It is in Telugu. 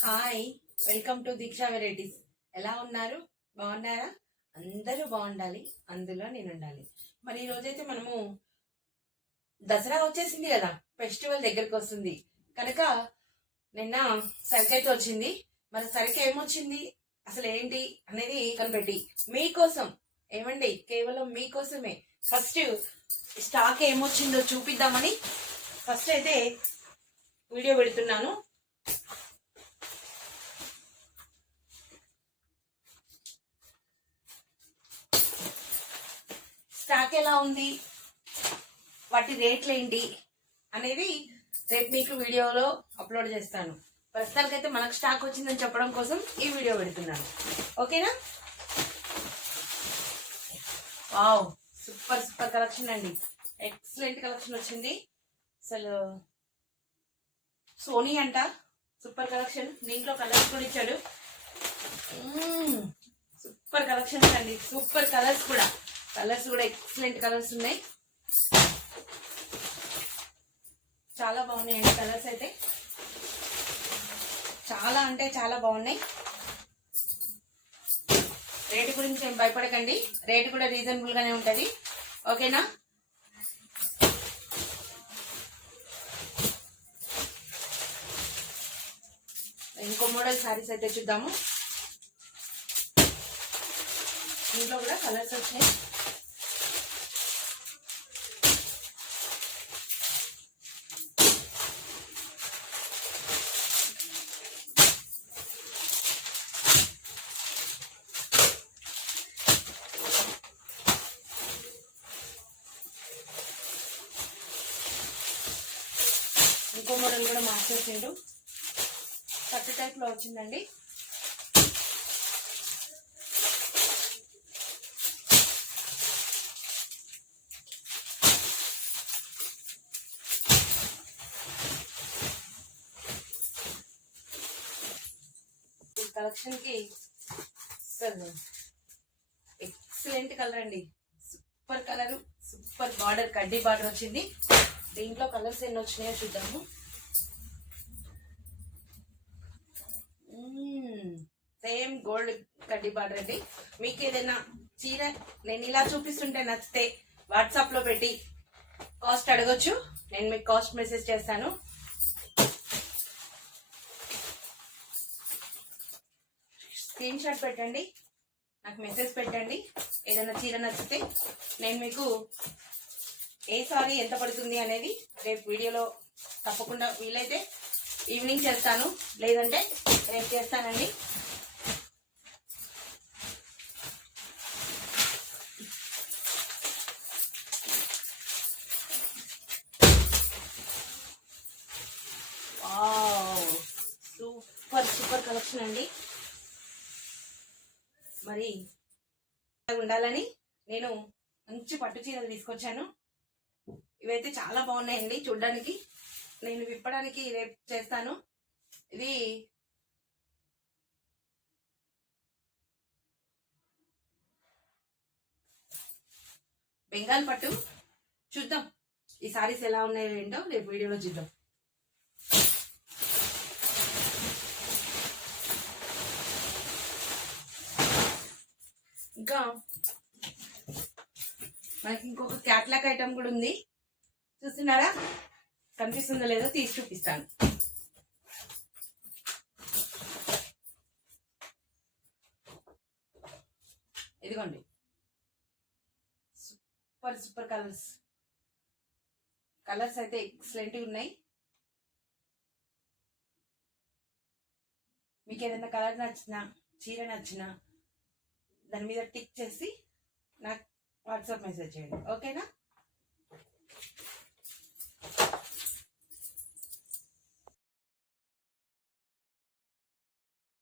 Hi welcome to Deeksha varieties ఎలా ఉన్నారు? బాగున్నారా? అందరూ బాగుండాలి. అందులో నేను ఉండాలి. మరి ఈ రోజైతే మనము దసరా వచ్చేసింది కదా ఫెస్టివల్ దగ్గరకు వస్తుంది. కనుక నిన్న సరికైతే వచ్చింది. మరి సరికి ఏమొచ్చింది? అసలు ఏంటి అనేది కనిపెట్టి మీకోసం ఏమండి? కేవలం మీకోసమే. ఫస్ట్ స్టాక్ ఏమొచ్చిందో చూపిద్దామని ఫస్ట్ అయితే వీడియో పెడుతున్నాను. స్టాక్ ఎలా ఉంది? వాటి రేట్లు ఏంటి? అనేది రేపు మీకు వీడియోలో అప్లోడ్ చేస్తాను. ప్రస్తుతానికైతే మనకు స్టాక్ వచ్చిందని చెప్పడం కోసం ఈ వీడియో పెడుతున్నాను. ఓకేనా? వావ్ సూపర్ సూపర్ కలెక్షన్ అండి. ఎక్సలెంట్ కలెక్షన్ వచ్చింది. అసలు సోనీ అంట సూపర్ కలెక్షన్ దీంట్లో కలర్స్ కూడా ఇచ్చాడు. Hmm, సూపర్ కలెక్షన్స్ అండి. సూపర్ కలర్స్ కూడా. కలర్స్ కూడా ఎక్సలెంట్ కలర్స్ ఉన్నాయి. చాలా బాగున్నాయండి కలర్స్ అయితే. చాలా అంటే చాలా బాగున్నాయి. రేటు గురించి ఏం భయపడకండి. రేటు కూడా రీజనబుల్ గానే ఉంటది. ఓకేనా ఇంకో మోడల్ శారీస్ అయితే చూద్దాము. దీంట్లో కూడా కలర్స్ వచ్చినాయి ఇంకో మోడల్ కూడా మార్చేసిండు. కట్టు టైప్లో వచ్చిందండి. కలెక్షన్కి ఎక్సలెంట్ కలర్ అండి. సూపర్ కలర్ సూపర్ బార్డర్ కడ్డీ బార్డర్ వచ్చింది. దీంట్లో కలర్స్ ఎన్ని వచ్చినాయో చూద్దాము. సేమ్ గోల్డ్ కడ్డీ బార్డర్ అండి. మీకు ఏదైనా చీర నేను ఇలా చూపిస్తుంటే నచ్చితే వాట్సాప్లో పెట్టి కాస్ట్ అడగొచ్చు. నేను మీకు కాస్ట్ మెసేజ్ చేస్తాను. స్క్రీన్ షాట్ పెట్టండి. నాకు మెసేజ్ పెట్టండి. ఏదైనా చీర నచ్చితే నేను మీకు ఏ సారీ ఎంత పడుతుంది అనేది రేపు వీడియోలో తప్పకుండా వీలైతే ఈవినింగ్ చేస్తాను. లేదంటే రేపు చేస్తానండి వావ్ సూపర్ సూపర్ కలెక్షన్ అండి. మరి ఉండాలని నేను మంచి పట్టు చీరలు తీసుకొచ్చాను. ఇవైతే చాలా బాగున్నాయండి చూడడానికి. నేను విప్పడానికి రేపు చేస్తాను. ఇది బెంగాల్ పట్టు. చూద్దాం ఈ సారీస్ ఎలా ఉన్నాయో ఏంటో రేపు వీడియోలో చూద్దాం. ఇంకా మనకి ఇంకొక క్యాట్లాక్ ఐటమ్ కూడా ఉంది. చూస్తున్నారా? కనిపిస్తుందో లేదో తీసి చూపిస్తాను. ఇదిగోండి. సూపర్ సూపర్ కలర్స్ కలర్స్ అయితే ఎక్సలెంట్గా ఉన్నాయి. మీకు ఏదైనా కలర్ నచ్చినా చీర నచ్చినా దాని మీద టిక్ చేసి నాకు వాట్సాప్ మెసేజ్ చేయండి. ఓకేనా?